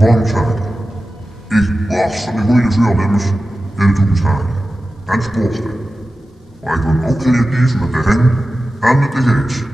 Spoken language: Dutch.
bang zijn. Ik barst van de goede voornemens in het omzaaien en sporten. Maar ik ben ook creatief met de heng en met de geest.